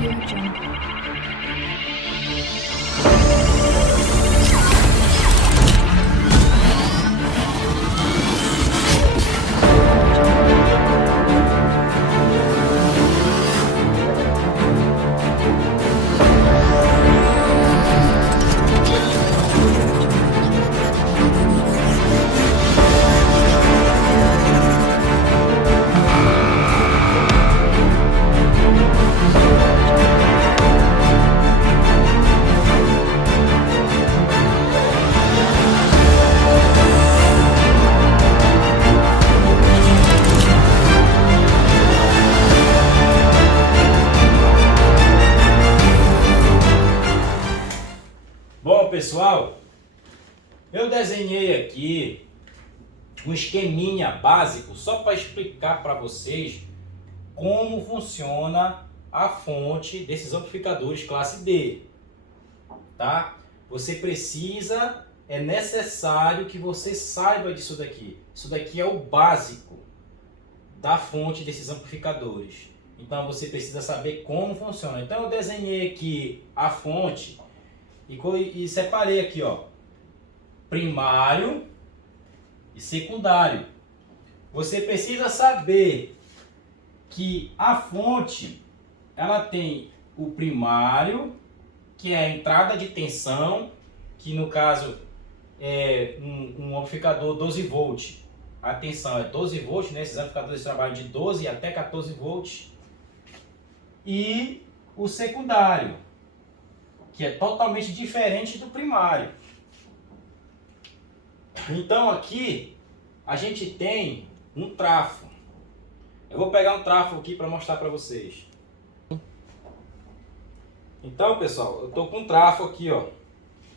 Jungle. Bom, pessoal, eu desenhei aqui um esqueminha básico só para explicar para vocês como funciona a fonte desses amplificadores classe D, tá? Você precisa, é necessário que você saiba disso daqui. Isso daqui é o básico da fonte desses amplificadores. Então você precisa saber como funciona. Então eu desenhei aqui a fonte e separei aqui, ó, primário e secundário. Você precisa saber que a fonte, ela tem o primário, que é a entrada de tensão, que no caso é um amplificador 12 volts. A tensão é 12 volts, né? Esses amplificadores trabalham de 12 até 14 volts. E o secundário, que é totalmente diferente do primário. Então aqui a gente tem um trafo. Eu vou pegar um trafo aqui para mostrar para vocês. Então, pessoal, eu estou com um trafo aqui, ó.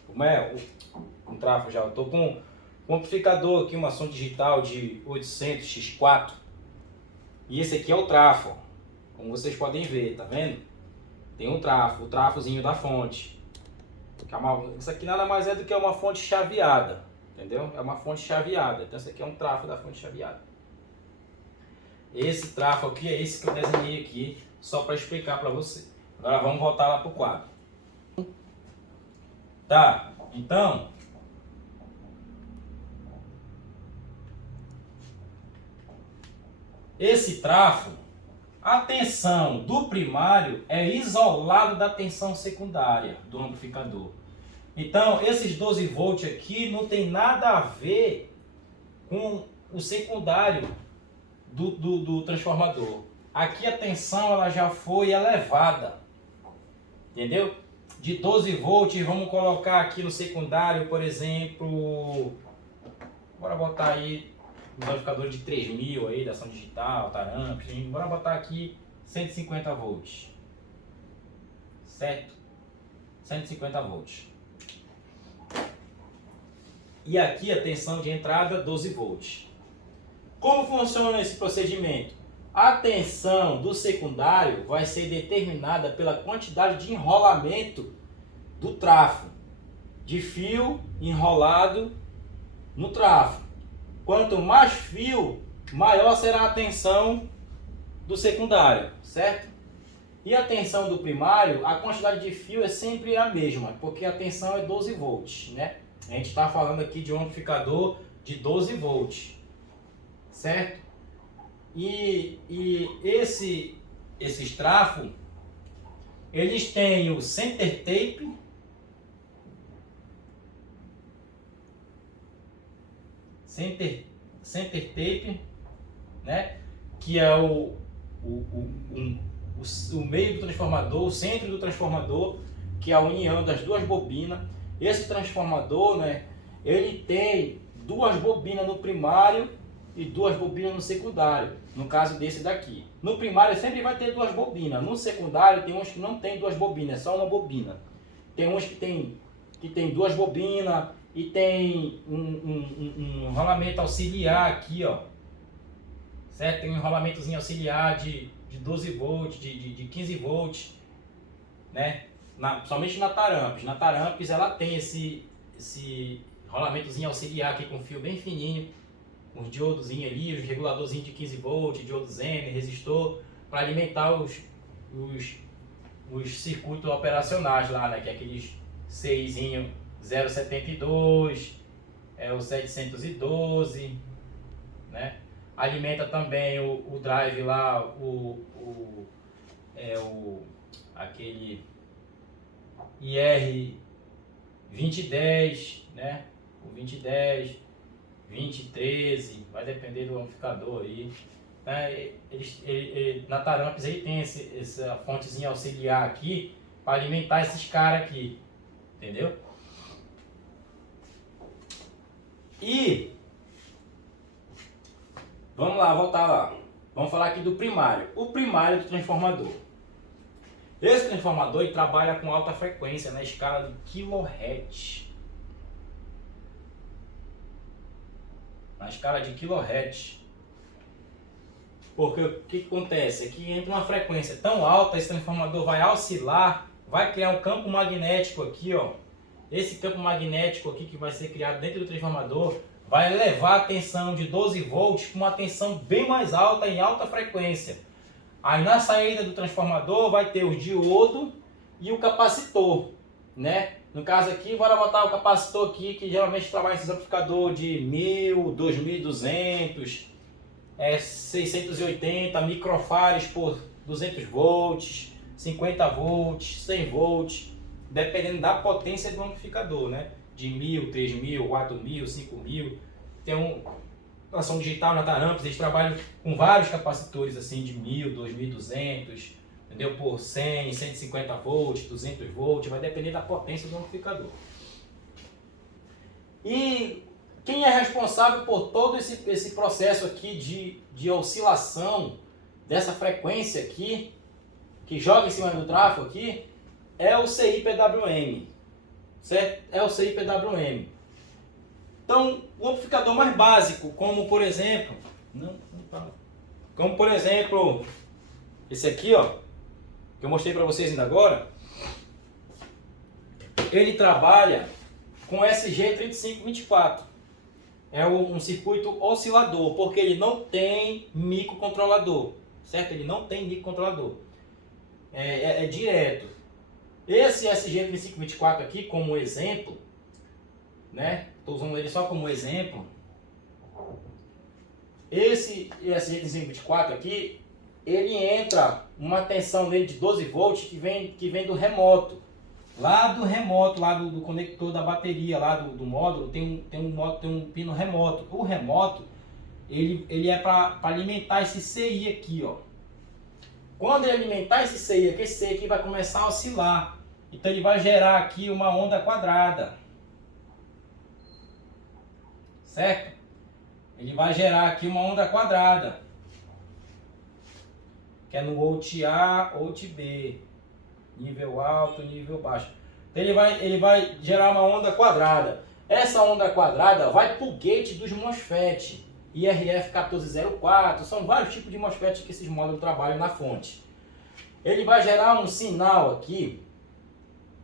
Como é? Um trafo já. Eu estou com um amplificador aqui, uma som digital de 800x4. E esse aqui é o trafo, ó. Como vocês podem ver, tá vendo? Tem um trafo, o trafozinho da fonte. Isso aqui nada mais é do que uma fonte chaveada, entendeu? É uma fonte chaveada. Então isso aqui é um trafo da fonte chaveada. Esse trafo aqui é esse que eu desenhei aqui, só para explicar para você. Agora vamos voltar lá pro quadro. Tá, então esse trafo, a tensão do primário é isolado da tensão secundária do amplificador. Então, esses 12 volts aqui não tem nada a ver com o secundário do transformador. Aqui a tensão ela já foi elevada, entendeu? De 12 volts, vamos colocar aqui no secundário, por exemplo, bora botar aí os amplificadores de 3000 aí, da Som Digital, Taramps, bora botar aqui 150 volts, certo? 150 volts. E aqui a tensão de entrada 12 volts. Como funciona esse procedimento? A tensão do secundário vai ser determinada pela quantidade de enrolamento do trafo, de fio enrolado no trafo. Quanto mais fio, maior será a tensão do secundário, certo? E a tensão do primário, a quantidade de fio é sempre a mesma, porque a tensão é 12 volts, né? A gente está falando aqui de um amplificador de 12 volts, certo? E esses trafos, eles têm o center tape, center tape, né? Que é o meio do transformador, o centro do transformador, que é a união das duas bobinas. Esse transformador, né, ele tem duas bobinas no primário e duas bobinas no secundário, no caso desse daqui. No primário sempre vai ter duas bobinas, no secundário tem uns que não tem duas bobinas, é só uma bobina. Tem uns que tem duas bobinas e tem um enrolamento auxiliar aqui, ó. Certo? Tem um enrolamentozinho auxiliar de 12 volts, de 15 volts, né? Somente na Taramps. Na Taramps ela tem esse rolamentozinho auxiliar aqui com fio bem fininho, uns diodozinhos ali, os reguladorzinhos de 15 volts, diodo Zener, resistor, para alimentar os circuitos operacionais lá, né? Que é aqueles CIzinho 072, o 712, né? Alimenta também o drive lá, aquele IR 2010, né? O 2010, 2013, vai depender do amplificador aí. Né? Na Taramps aí tem essa fontezinha auxiliar aqui para alimentar esses caras aqui, entendeu? E vamos lá, voltar lá. Vamos falar aqui do primário. O primário do transformador. Esse transformador ele trabalha com alta frequência na escala de kHz. Na escala de kHz. Porque o que acontece? É que entre uma frequência tão alta, esse transformador vai oscilar, vai criar um campo magnético aqui, ó. Esse campo magnético aqui que vai ser criado dentro do transformador vai elevar a tensão de 12 volts com uma tensão bem mais alta em alta frequência. Aí na saída do transformador vai ter o diodo e o capacitor, né? No caso aqui, bora botar o capacitor aqui, que geralmente trabalha em amplificador de 1000, 2200, 680 microfarads por 200 volts, 50 volts, 100 volts, dependendo da potência do amplificador, né? De 1000, 3000, 4000, 5000. Tem uma ação digital na Taramps, eles trabalham com vários capacitores assim de 1000, 2200, entendeu? Por 100, 150 volts, 200 volts, vai depender da potência do amplificador. E quem é responsável por todo esse processo aqui de oscilação dessa frequência aqui, que joga em cima do tráfego aqui, é o CI-PWM, certo? É o CI-PWM. Então, o amplificador mais básico, como por exemplo, esse aqui, ó, que eu mostrei para vocês ainda agora, ele trabalha com SG3524. É um circuito oscilador, porque ele não tem microcontrolador, certo? Ele não tem microcontrolador. É direto. Esse SG3524 aqui, como exemplo, né? Estou usando ele só como exemplo. Esse SG3524 aqui, ele entra uma tensão nele de 12 volts que vem do remoto. Lá do conector da bateria, lá do módulo, tem um pino remoto. O remoto, ele é para alimentar esse CI aqui, ó. Quando ele alimentar esse CI aqui, esse CI aqui vai começar a oscilar. Então ele vai gerar aqui uma onda quadrada. Certo? Ele vai gerar aqui uma onda quadrada. Que é no out A, out B. Nível alto, nível baixo. Então ele vai gerar uma onda quadrada. Essa onda quadrada vai para o gate dos MOSFET. IRF 1404. São vários tipos de MOSFET que esses módulos trabalham na fonte. Ele vai gerar um sinal aqui.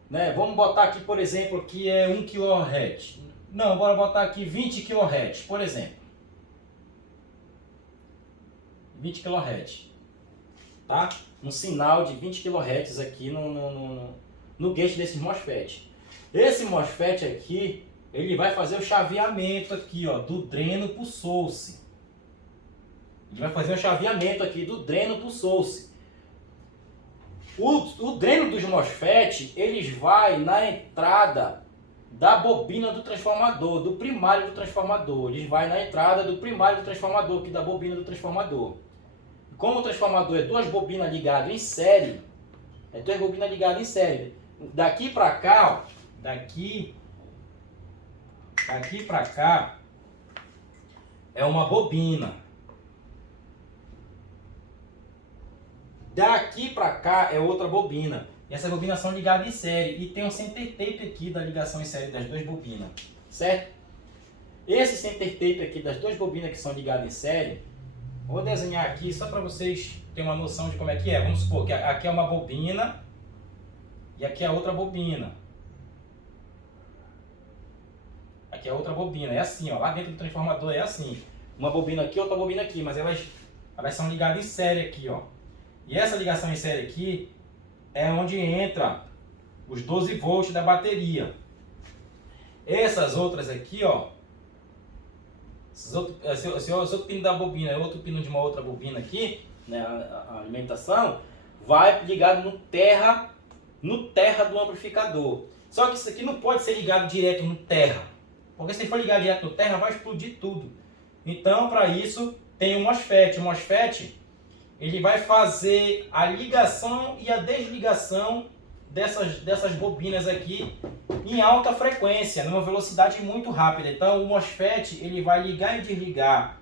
Né? Vamos botar aqui, por exemplo, que é 1 kHz. Não, bora botar aqui 20 kHz, por exemplo. 20 kHz. Tá? Um sinal de 20 kHz aqui no gate desses MOSFET. Esse MOSFET aqui, ele vai fazer o chaveamento aqui, ó, do dreno para o source. Ele vai fazer o chaveamento aqui do dreno para o source. O dreno dos MOSFET, eles vai na entrada da bobina do transformador, do primário do transformador. Eles vai na entrada do primário do transformador, aqui da bobina do transformador. Como o transformador é duas bobinas ligadas em série, daqui para cá, ó, daqui para cá é uma bobina. Daqui para cá é outra bobina. E essas bobinas são ligadas em série. E tem um center tape aqui da ligação em série das duas bobinas. Certo? Esse center tape aqui das duas bobinas que são ligadas em série, vou desenhar aqui só para vocês terem uma noção de como é que é. Vamos supor que aqui é uma bobina e aqui é outra bobina. Aqui é outra bobina. É assim, ó. Lá dentro do transformador é assim. Uma bobina aqui, outra bobina aqui. Mas elas são ligadas em série aqui, ó. E essa ligação em série aqui é onde entra os 12 volts da bateria. Essas outras aqui, ó, esse outro pino da bobina, outro pino de uma outra bobina aqui, né, a alimentação, vai ligado no terra do amplificador. Só que isso aqui não pode ser ligado direto no terra, porque se for ligado direto no terra vai explodir tudo. Então, para isso tem o MOSFET. O MOSFET, ele vai fazer a ligação e a desligação dessas bobinas aqui em alta frequência, numa velocidade muito rápida. Então o MOSFET, ele vai ligar e desligar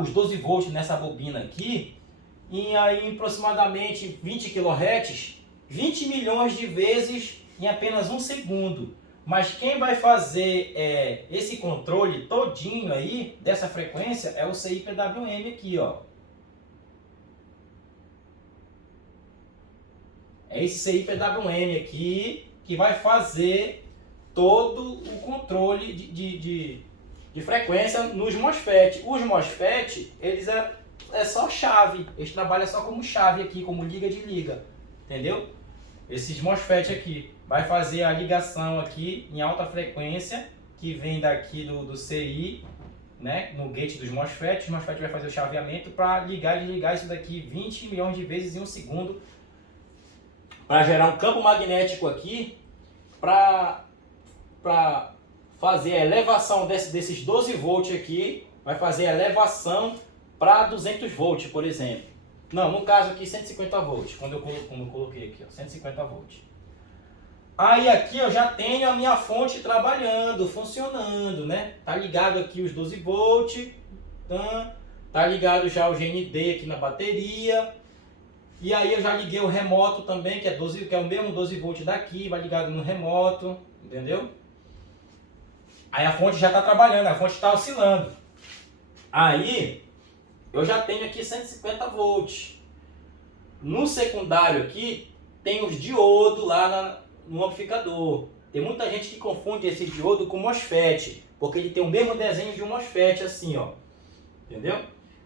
os 12 volts nessa bobina aqui em aproximadamente 20 kHz, 20 milhões de vezes em apenas um segundo. Mas quem vai fazer esse controle todinho aí dessa frequência é o CI-PWM aqui, ó. É esse CI-PWM aqui que vai fazer todo o controle de frequência nos MOSFET. Os MOSFET, eles é só chave, eles trabalham só como chave aqui, como liga de liga, entendeu? Esses MOSFET aqui vai fazer a ligação aqui em alta frequência que vem daqui do CI, né, no gate dos MOSFET. Os MOSFET vai fazer o chaveamento para ligar e desligar isso daqui 20 milhões de vezes em um segundo, para gerar um campo magnético aqui, para fazer a elevação desses 12 volts aqui, vai fazer a elevação para 200 volts, por exemplo. Não, no caso aqui 150 volts, como eu coloquei aqui, ó, 150 volts. Aí aqui eu já tenho a minha fonte trabalhando, funcionando, né? Tá ligado aqui os 12 volts, tá ligado já o GND aqui na bateria. E aí eu já liguei o remoto também, que é o mesmo 12 volts daqui, vai ligado no remoto, entendeu? Aí a fonte já está trabalhando, a fonte está oscilando. Aí eu já tenho aqui 150 volts. No secundário aqui tem os diodos lá no amplificador. Tem muita gente que confunde esse diodo com MOSFET, porque ele tem o mesmo desenho de um MOSFET assim, ó. Entendeu?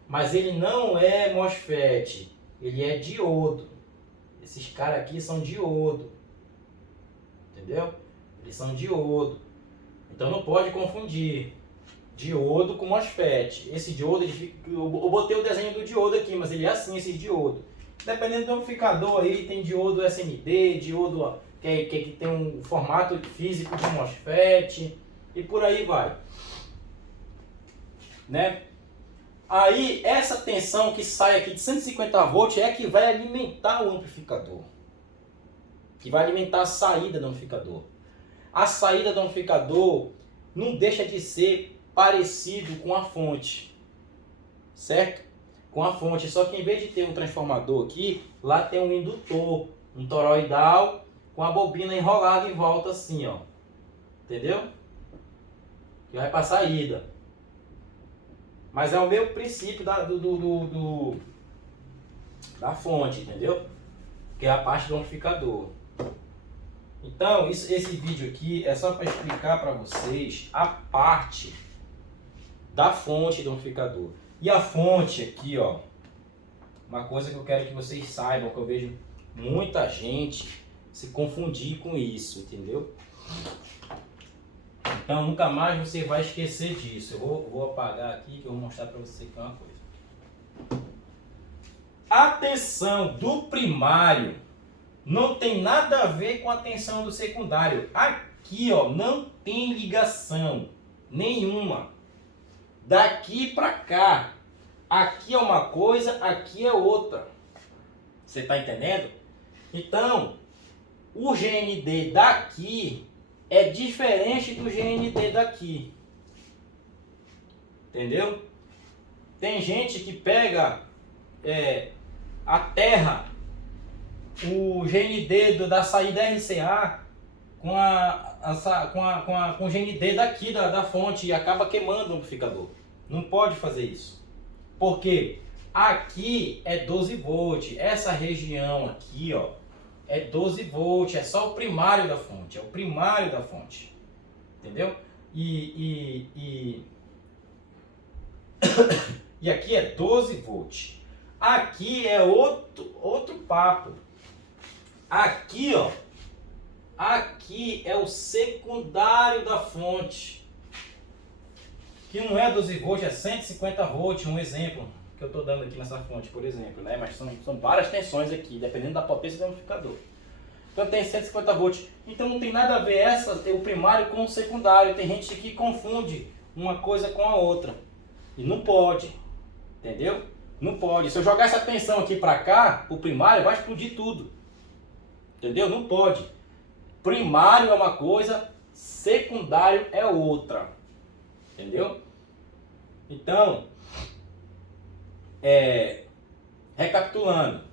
Mas ele não é MOSFET. Ele é diodo. Esses caras aqui são diodo. Entendeu? Eles são diodo. Então não pode confundir diodo com MOSFET. Esse diodo, eu botei o desenho do diodo aqui, mas ele é assim, esse diodo. Dependendo do amplificador aí, tem diodo SMD, diodo que tem um formato físico de MOSFET e por aí vai. Né? Aí, essa tensão que sai aqui de 150 volts é que vai alimentar o amplificador. Que vai alimentar a saída do amplificador. A saída do amplificador não deixa de ser parecido com a fonte. Certo? Com a fonte. Só que em vez de ter um transformador aqui, lá tem um indutor, um toroidal, com a bobina enrolada em volta assim, ó. Entendeu? Que vai para a saída. Mas é o mesmo princípio da fonte, entendeu? Que é a parte do amplificador. Então, esse vídeo aqui é só para explicar para vocês a parte da fonte do amplificador. E a fonte aqui, ó, uma coisa que eu quero que vocês saibam, que eu vejo muita gente se confundir com isso, entendeu? Então nunca mais você vai esquecer disso. Eu vou apagar aqui que eu vou mostrar para você que é uma coisa. A tensão do primário não tem nada a ver com a tensão do secundário. Aqui, ó, não tem ligação nenhuma. Daqui para cá. Aqui é uma coisa, aqui é outra. Você está entendendo? Então, o GND daqui é diferente do GND daqui. Entendeu? Tem gente que pega a terra, o GND da saída RCA com o GND daqui da fonte e acaba queimando o amplificador. Não pode fazer isso. Porque aqui é 12 volts. Essa região aqui, ó, é 12 volts, é só o primário da fonte, é o primário da fonte, entendeu? E aqui é 12 volts. Aqui é outro papo. Aqui, ó, aqui é o secundário da fonte, que não é 12 volts, é 150 volts, um exemplo que eu estou dando aqui nessa fonte, por exemplo, né? Mas são várias tensões aqui, dependendo da potência do amplificador. Então tem 150 volts. Então não tem nada a ver o primário com o secundário. Tem gente que confunde uma coisa com a outra. E não pode. Entendeu? Não pode. Se eu jogar essa tensão aqui para cá, o primário vai explodir tudo. Entendeu? Não pode. Primário é uma coisa, secundário é outra. Entendeu? Então, recapitulando.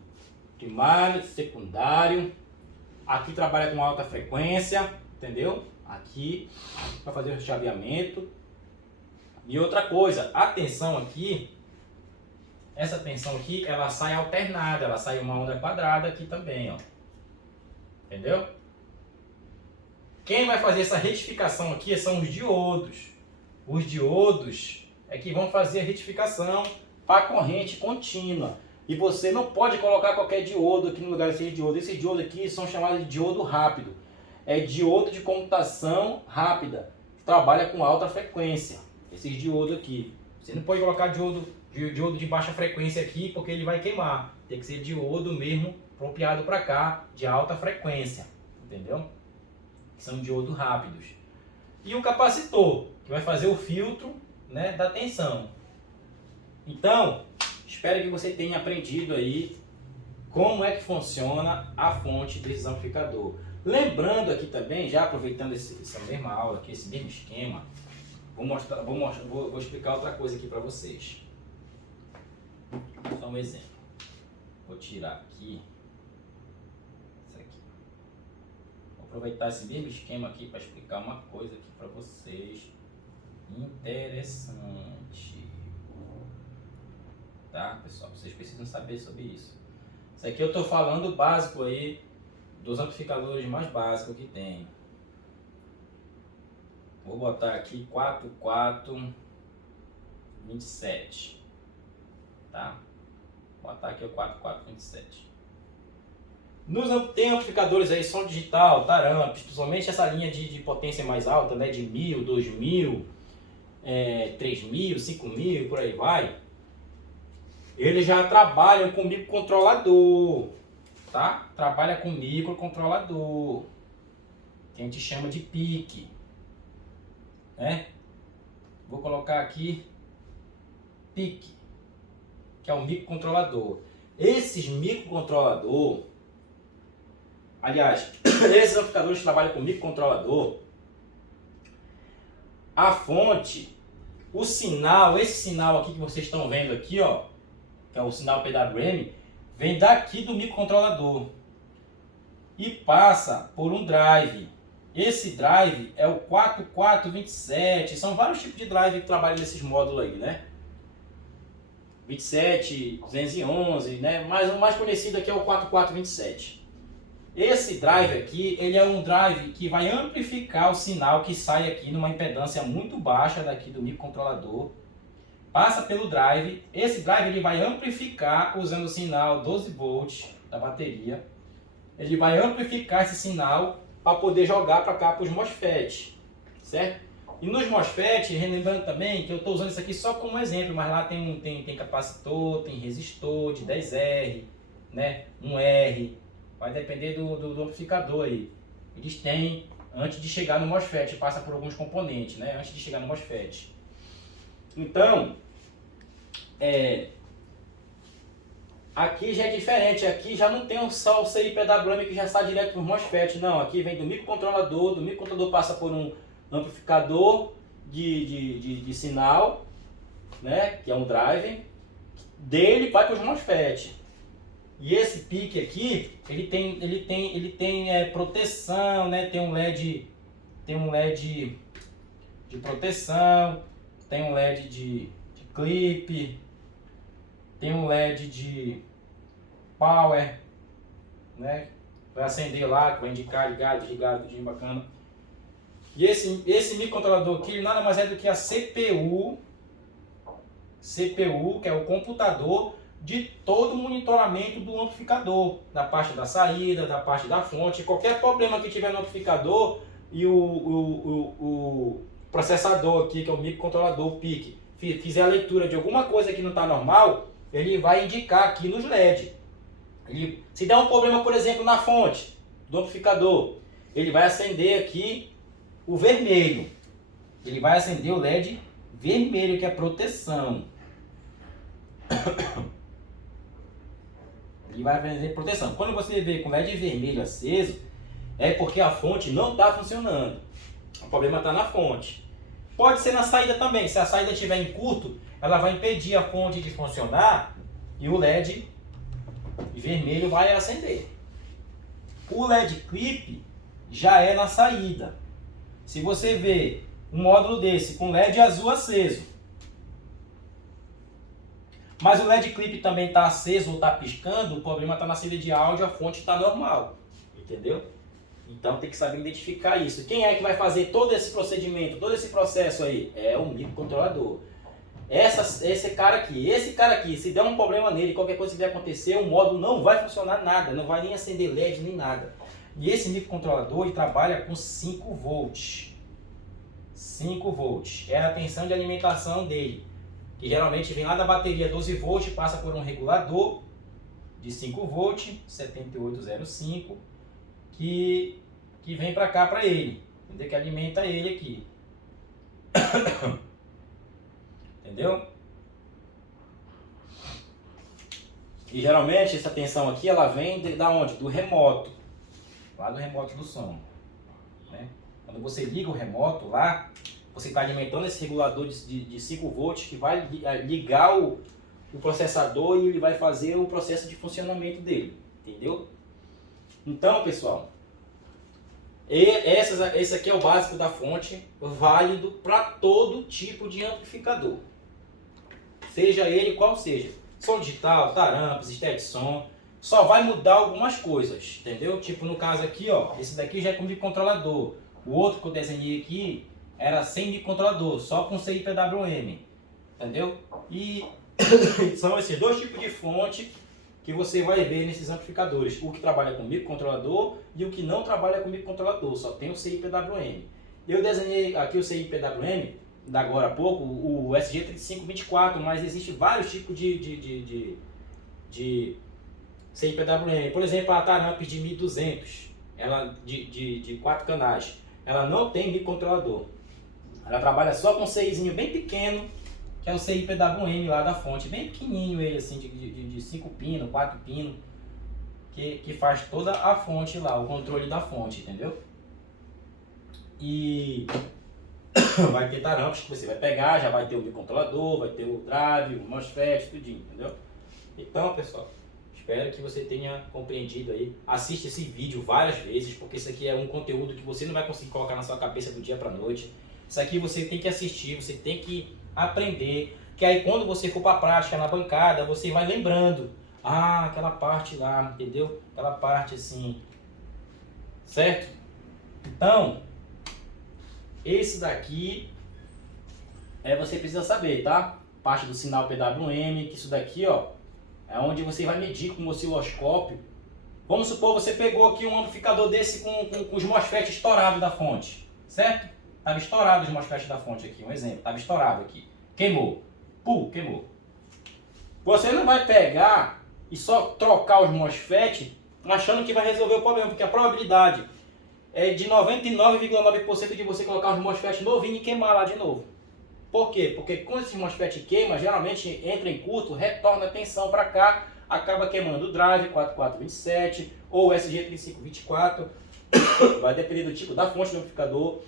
Primário, secundário. Aqui trabalha com alta frequência, entendeu? Aqui para fazer o chaveamento. E outra coisa, a tensão aqui, essa tensão aqui, ela sai alternada, ela sai uma onda quadrada aqui também, ó. Entendeu? Quem vai fazer essa retificação aqui são os diodos. Os diodos é que vão fazer a retificação para a corrente contínua. E você não pode colocar qualquer diodo aqui no lugar desse diodo. Esses diodos aqui são chamados de diodo rápido. É diodo de comutação rápida. Trabalha com alta frequência. Esses diodos aqui. Você não pode colocar diodo de baixa frequência aqui porque ele vai queimar. Tem que ser diodo mesmo apropriado para cá, de alta frequência. Entendeu? São diodos rápidos. E o capacitor, que vai fazer o filtro, né, da tensão. Então, espero que você tenha aprendido aí como é que funciona a fonte desse amplificador. Lembrando aqui também, já aproveitando essa mesma aula aqui, esse mesmo esquema, vou explicar outra coisa aqui para vocês. Só um exemplo. Vou tirar aqui isso aqui. Vou aproveitar esse mesmo esquema aqui para explicar uma coisa aqui para vocês interessante. Tá, pessoal? Vocês precisam saber sobre isso. Isso aqui eu estou falando básico aí dos amplificadores mais básicos que tem. Vou botar aqui 4427, tá? Vou botar aqui o 4427. Tem amplificadores aí, som digital, taramps, principalmente essa linha de potência mais alta, né? De 1000, 2000, 3000, 5000, por aí vai. Eles já trabalham com microcontrolador, tá? Trabalha com microcontrolador, que a gente chama de PIC, né? Vou colocar aqui PIC, que é um microcontrolador. Esses microcontrolador, aliás, esses amplificadores que trabalham com microcontrolador, a fonte, o sinal, esse sinal aqui que vocês estão vendo aqui, ó, que é o sinal PWM, vem daqui do microcontrolador e passa por um drive. Esse drive é o 4427, são vários tipos de drive que trabalham nesses módulos aí, né? 27, 211, né? Mas o mais conhecido aqui é o 4427. Esse drive aqui, ele é um drive que vai amplificar o sinal que sai aqui numa impedância muito baixa daqui do microcontrolador. Passa pelo drive, esse drive ele vai amplificar usando o sinal 12 volts da bateria. Ele vai amplificar esse sinal para poder jogar para cá para os MOSFET, certo? E nos MOSFET, relembrando também que eu estou usando isso aqui só como exemplo, mas lá tem capacitor, tem resistor de 10R, né? 1R, vai depender do amplificador aí. Eles têm, antes de chegar no MOSFET, passa por alguns componentes, né? Antes de chegar no MOSFET. Então, aqui já é diferente, aqui já não tem só o CIPWM que já está direto para o MOSFET, não, aqui vem do microcontrolador passa por um amplificador de sinal, né, que é um drive, dele vai para os MOSFET. E esse PIC aqui, ele tem proteção, né, tem um LED de proteção, tem um LED de clipe, tem um LED de power, né? Vai acender lá, que vai indicar ligado, desligado, tudinho bacana. E esse microcontrolador aqui, ele nada mais é do que a CPU, que é o computador de todo o monitoramento do amplificador, da parte da saída, da parte da fonte. Qualquer problema que tiver no amplificador e o processador aqui, que é o microcontrolador, o PIC, fizer a leitura de alguma coisa que não está normal, ele vai indicar aqui nos LED. Se der um problema, por exemplo, na fonte do amplificador, ele vai acender aqui o vermelho. Ele vai acender o LED vermelho, que é proteção. Ele vai acender proteção. Quando você vê com LED vermelho aceso, é porque a fonte não está funcionando. O problema está na fonte. Pode ser na saída também. Se a saída estiver em curto, ela vai impedir a fonte de funcionar e o LED vermelho vai acender. O LED clip já é na saída. Se você vê um módulo desse com LED azul aceso, mas o LED clip também está aceso ou está piscando, o problema está na saída de áudio, a fonte está normal. Entendeu? Então tem que saber identificar isso. Quem é que vai fazer todo esse procedimento, todo esse processo aí? É o microcontrolador. Esse cara aqui, se der um problema nele, qualquer coisa que vier acontecer, o módulo não vai funcionar nada, não vai nem acender LED nem nada. E esse microcontrolador ele trabalha com 5 volts. 5 volts é a tensão de alimentação dele, que geralmente vem lá da bateria 12 volts, passa por um regulador de 5 volts, 7805, que vem para cá para ele, entendeu? Que alimenta ele aqui. Entendeu? E geralmente essa tensão aqui, ela vem da onde? Do remoto. Lá do remoto do som. Né? Quando você liga o remoto lá, você está alimentando esse regulador de 5 volts que vai ligar o processador e ele vai fazer o processo de funcionamento dele. Entendeu? Então, pessoal, esse aqui é o básico da fonte, válido para todo tipo de amplificador. Seja ele qual seja. Som digital, tarampas, Stetson. Só vai mudar algumas coisas, entendeu? Tipo no caso aqui, ó, esse daqui já é com microcontrolador. O outro que eu desenhei aqui era sem microcontrolador, só com CI PWM. Entendeu? E são esses dois tipos de fonte que você vai ver nesses amplificadores. O que trabalha com microcontrolador e o que não trabalha com microcontrolador, só tem o CI PWM. Eu desenhei aqui o CI PWM, da agora há pouco, o SG3524, mas existe vários tipos de CI PWM. Por exemplo, a Taramp de 1200, ela de 4 canais, ela não tem microcontrolador. Ela trabalha só com um CIzinho bem pequeno, que é o CI PWM lá da fonte, bem pequenininho ele assim, de 5 pinos, 4 pinos, que faz toda a fonte lá, o controle da fonte, entendeu? E vai ter tarampas que você vai pegar, já vai ter o microcontrolador, vai ter o drive, o MOSFET, tudinho, entendeu? Então, pessoal, espero que você tenha compreendido aí. Assiste esse vídeo várias vezes, porque isso aqui é um conteúdo que você não vai conseguir colocar na sua cabeça do dia para noite. Isso aqui você tem que assistir, você tem que aprender, que aí quando você for para a prática na bancada, você vai lembrando. Ah, aquela parte lá, entendeu? Aquela parte assim, certo? Então, esse daqui você precisa saber, tá? Parte do sinal PWM, que isso daqui, ó, é onde você vai medir com o osciloscópio. Vamos supor, você pegou aqui um amplificador desse com os MOSFET estourados da fonte, certo? Estava estourado os MOSFET da fonte aqui, um exemplo, estava estourado aqui. Queimou. Queimou. Você não vai pegar e só trocar os MOSFET achando que vai resolver o problema, porque a probabilidade é de 99,9% de você colocar os MOSFET novinhos e queimar lá de novo. Por quê? Porque quando esse MOSFET queima, geralmente entra em curto, retorna a tensão para cá, acaba queimando o drive 4427 ou o SG3524, vai depender do tipo da fonte do amplificador.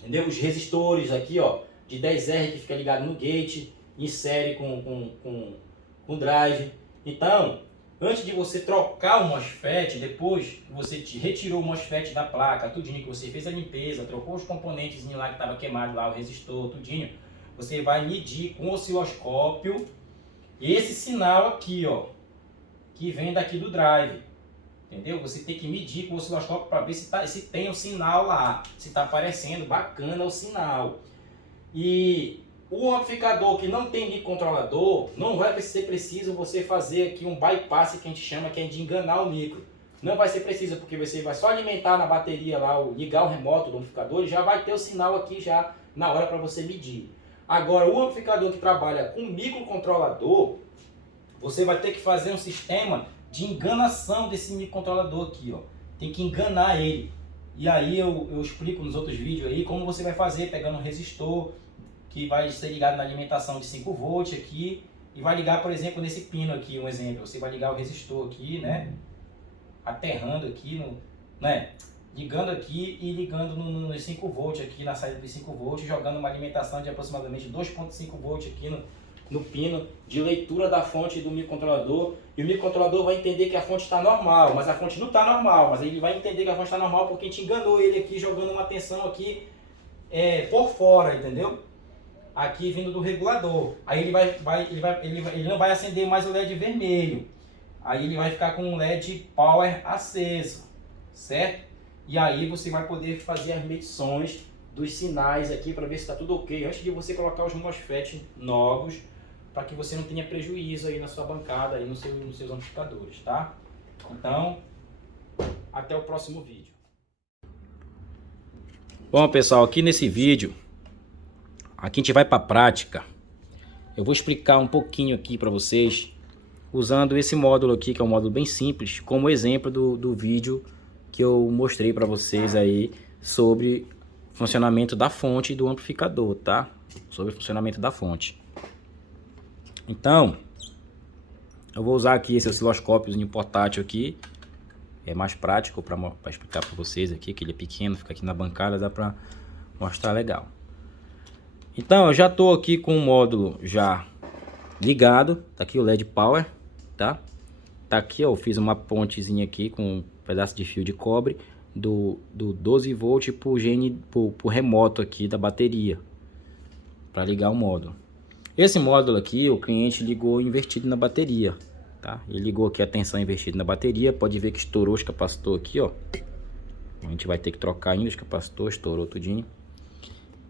Entendeu? Os resistores aqui, ó, de 10R que fica ligado no gate, em série com drive. Então, antes de você trocar o MOSFET, depois que você retirou o MOSFET da placa, tudinho, que você fez a limpeza, trocou os componentes lá que estava queimado lá, o resistor, tudinho, você vai medir com o osciloscópio esse sinal aqui, ó, que vem daqui do drive. Entendeu? Você tem que medir com o osciloscópio para ver se tem o sinal lá, se está aparecendo bacana o sinal. E O amplificador que não tem microcontrolador, não vai ser preciso você fazer aqui um bypass que a gente chama, que é de enganar o micro. Não vai ser preciso, porque você vai só alimentar na bateria lá, ligar o remoto do amplificador e já vai ter o sinal aqui já na hora para você medir. Agora, o amplificador que trabalha com microcontrolador, você vai ter que fazer um sistema de enganação desse microcontrolador aqui, ó. Tem que enganar ele. E aí eu explico nos outros vídeos aí como você vai fazer, pegando um resistor que vai ser ligado na alimentação de 5 volts aqui e vai ligar, por exemplo, nesse pino aqui, um exemplo. Você vai ligar o resistor aqui, né? Aterrando aqui, né? Ligando aqui e ligando nos 5 volts aqui, na saída de 5 volts, jogando uma alimentação de aproximadamente 2.5 volts aqui no pino de leitura da fonte do microcontrolador. E o microcontrolador vai entender que a fonte está normal, mas a fonte não está normal, mas ele vai entender que a fonte está normal porque a gente enganou ele aqui, jogando uma tensão aqui por fora, entendeu? Aqui vindo do regulador. Aí ele não vai acender mais o LED vermelho. Aí ele vai ficar com um LED power aceso, certo? E aí você vai poder fazer as medições dos sinais aqui para ver se está tudo ok, antes de você colocar os MOSFET novos, para que você não tenha prejuízo aí na sua bancada, aí nos seus amplificadores, tá? Então, até o próximo vídeo. Bom, pessoal, aqui nesse vídeo, aqui a gente vai para a prática. Eu vou explicar um pouquinho aqui para vocês, usando esse módulo aqui, que é um módulo bem simples, como exemplo do vídeo que eu mostrei para vocês aí sobre o funcionamento da fonte e do amplificador, tá? Sobre o funcionamento da fonte. Então, eu vou usar aqui esse osciloscópiozinho portátil aqui. É mais prático para explicar para vocês aqui, que ele é pequeno, fica aqui na bancada, dá para mostrar legal. Então, eu já estou aqui com o módulo já ligado, tá aqui o LED Power, tá? Tá aqui, ó, eu fiz uma pontezinha aqui com um pedaço de fio de cobre do 12 volts pro remoto aqui da bateria, para ligar o módulo. Esse módulo aqui, o cliente ligou invertido na bateria, tá? Ele ligou aqui a tensão invertida na bateria, pode ver que estourou os capacitores aqui, ó. A gente vai ter que trocar ainda os capacitores, estourou tudinho.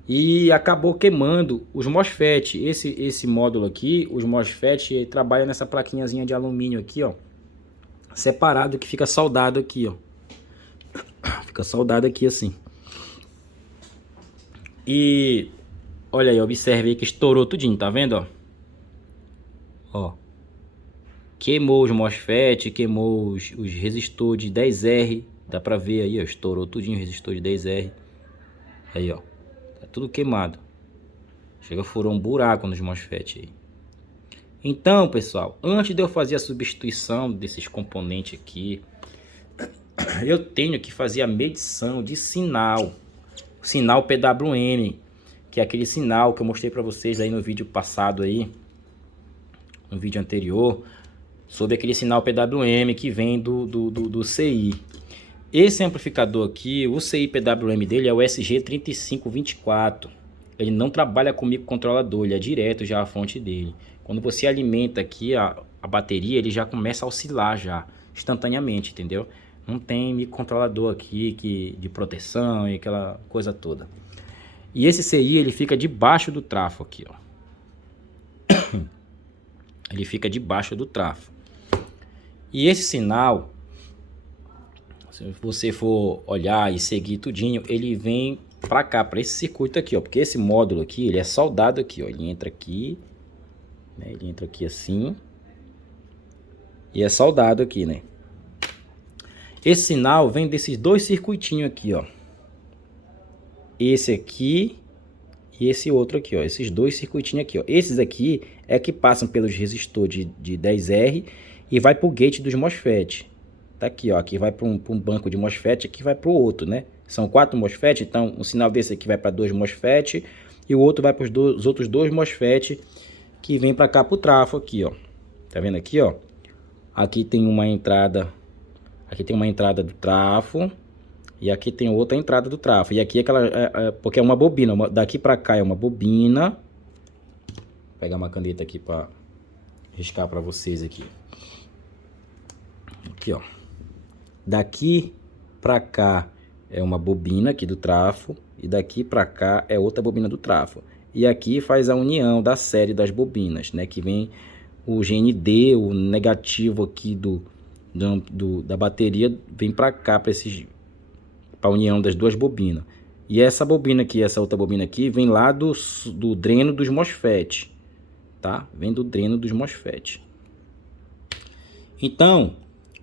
E acabou queimando os MOSFET. Esse módulo aqui, os MOSFET, trabalha nessa plaquinhazinha de alumínio aqui, ó, separado, que fica soldado aqui, ó. Fica soldado aqui assim. E olha aí, observe aí que estourou tudinho, tá vendo, ó? Ó. Queimou os MOSFET, queimou os resistores de 10R. Dá pra ver aí, ó, estourou tudinho o resistor de 10R. Aí, ó. Tá tudo queimado. Chega, furou um buraco nos MOSFET aí. Então, pessoal, antes de eu fazer a substituição desses componentes aqui, eu tenho que fazer a medição de sinal. O sinal PWM, que é aquele sinal que eu mostrei para vocês aí no vídeo passado aí, no vídeo anterior, sobre aquele sinal PWM que vem do CI. Esse amplificador aqui, o CI PWM dele é o SG3524. Ele não trabalha com microcontrolador, ele é direto já a fonte dele. Quando você alimenta aqui a bateria, ele já começa a oscilar já, instantaneamente, entendeu? Não tem microcontrolador aqui de proteção e aquela coisa toda. E esse CI, ele fica debaixo do trafo aqui, ó. Ele fica debaixo do trafo. E esse sinal, se você for olhar e seguir tudinho, ele vem para cá, para esse circuito aqui, ó. Porque esse módulo aqui, ele é soldado aqui, ó. Ele entra aqui, né? Ele entra aqui assim. E é soldado aqui, né? Esse sinal vem desses dois circuitinhos aqui, ó. Esse aqui e esse outro aqui, ó. Esses dois circuitinhos aqui, ó. Esses aqui é que passam pelos resistores de 10R e vai pro gate dos MOSFET. Tá aqui, ó. Aqui vai para um banco de MOSFET, aqui vai pro outro, né? São 4 MOSFET, então um sinal desse aqui vai para 2 MOSFET e o outro vai para os outros 2 MOSFET que vem para cá pro trafo aqui, ó. Tá vendo aqui, ó? Aqui tem uma entrada. Aqui tem uma entrada do trafo. E aqui tem outra entrada do trafo. E aqui é porque é uma bobina. Daqui para cá é uma bobina. Vou pegar uma caneta aqui para riscar para vocês aqui. Aqui, ó. Daqui para cá é uma bobina aqui do trafo. E daqui para cá é outra bobina do trafo. e aqui faz a união da série das bobinas, né? Que vem o GND, o negativo aqui da bateria, vem para cá, para a união das duas bobinas. E essa bobina aqui, essa outra bobina aqui, vem lá do dreno dos MOSFET, tá? Vem do dreno dos MOSFET. Então,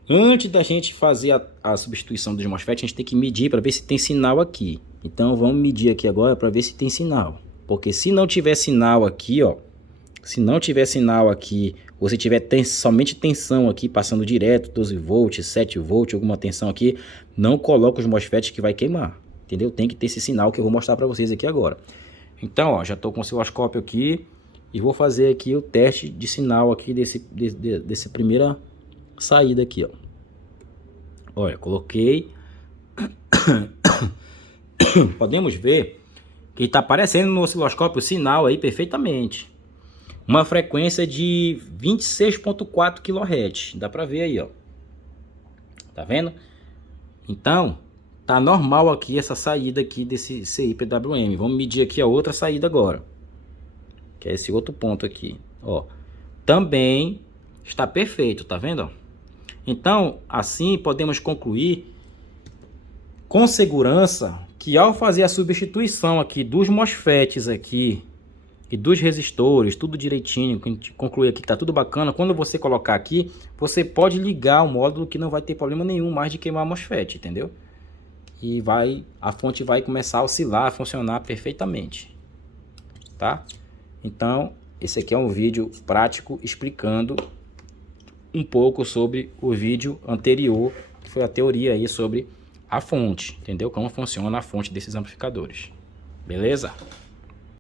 antes da gente fazer a substituição dos MOSFET, a gente tem que medir para ver se tem sinal aqui. Então, vamos medir aqui agora para ver se tem sinal. Porque se não tiver sinal aqui, ó, se não tiver sinal aqui, ou se tiver somente tensão aqui, passando direto, 12 volts, 7 volts, alguma tensão aqui, não coloca os MOSFETs que vai queimar, entendeu? Tem que ter esse sinal que eu vou mostrar para vocês aqui agora. Então, ó, já estou com o osciloscópio aqui e vou fazer aqui o teste de sinal aqui desse primeira saída aqui, ó. Olha, coloquei. Podemos ver que está aparecendo no osciloscópio o sinal aí perfeitamente. Uma frequência de 26.4 kHz. Dá para ver aí, ó. Tá vendo? Então, tá normal aqui essa saída aqui desse CI-PWM. Vamos medir aqui a outra saída agora. Que é esse outro ponto aqui, ó. Também está perfeito, tá vendo, ó? Então, assim podemos concluir com segurança que ao fazer a substituição aqui dos MOSFETs aqui e dos resistores, tudo direitinho, que a gente concluir aqui que tá tudo bacana, quando você colocar aqui, você pode ligar o módulo que não vai ter problema nenhum mais de queimar a MOSFET, entendeu? E a fonte vai começar a oscilar, a funcionar perfeitamente, tá? Então, esse aqui é um vídeo prático explicando um pouco sobre o vídeo anterior, que foi a teoria aí sobre a fonte, entendeu? Como funciona a fonte desses amplificadores. Beleza?